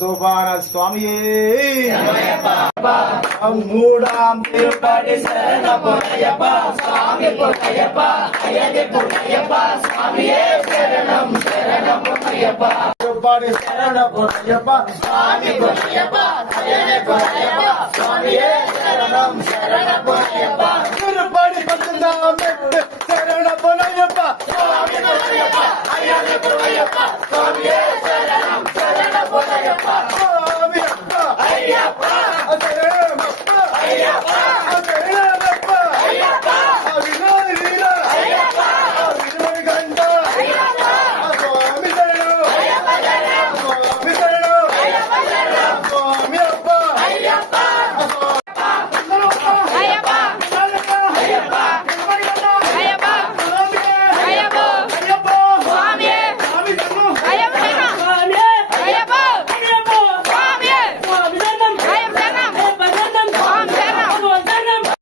సోపాన స్వామి మూడాం తిరుపతి శరణ పొన్నయ్యప్ప స్వామి పొన్నయ్యప్ప అయ్యది పొన్నయ్యప్ప స్వామియే శరణం శరణం పొన్నయ్యప్ప తిరుపతి శరణ పొన్నయ్యప్ప స్వామి పొన్నయ్యప్ప అయ్యది పొన్నయ్యప్ప స్వామియే శరణం శరణం